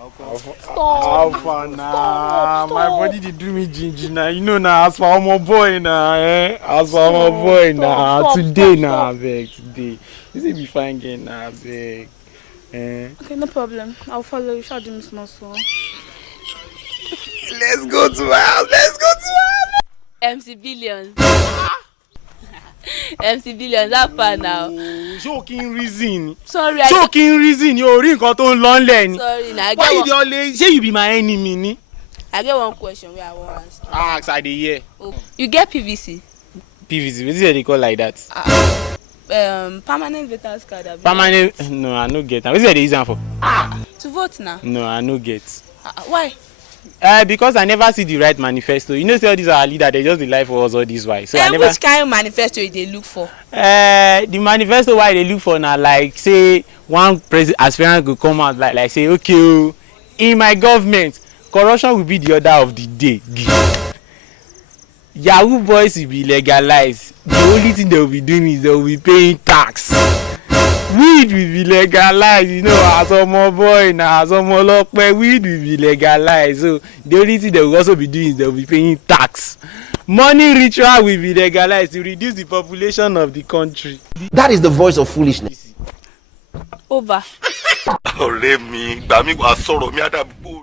How far now? My body they do me ginger now. You know now, as for my boy now, As for my boy now. Today now, beg. Today. This will be fine again now, beg. Okay, no problem. I'll follow you. Shall do Miss Muscle. Let's go to my house. MC Billions. MC Billions, have fun now. Joking reason. Sorry, Joking reason. You ring nǹkan tó ń lọ nle ni. Sorry, now Why you dey always say you be my enemy ni? I get one question where I want to ask. Ask, I dey hear. Oh, you get PVC? PVC, wetin they call like that? Permanent voters card. Permanent? No, I no get. Wetin they use am for? To vote now? No, I no get. Why? Because I never see the right manifesto. You know, say all these are leaders, they just dey lie for us all this while. So I never. Which kind of manifesto they look for? The manifesto why they look for now, like say one aspirant go come out like say, okay, in my government, corruption will be the order of the day. Yahoo boys will be legalized. The only thing they will be doing is they will be paying tax. Weed will be legalized, you know, as a more boy now, as a more lock, weed will be legalized. So the only thing they will also be doing is they will be paying tax. Money ritual will be legalized to reduce the population of the country. That is the voice of foolishness. Over. Ọ̀rẹ́ mi, gbà mí wá sọ̀rọ̀ mi àdàbò.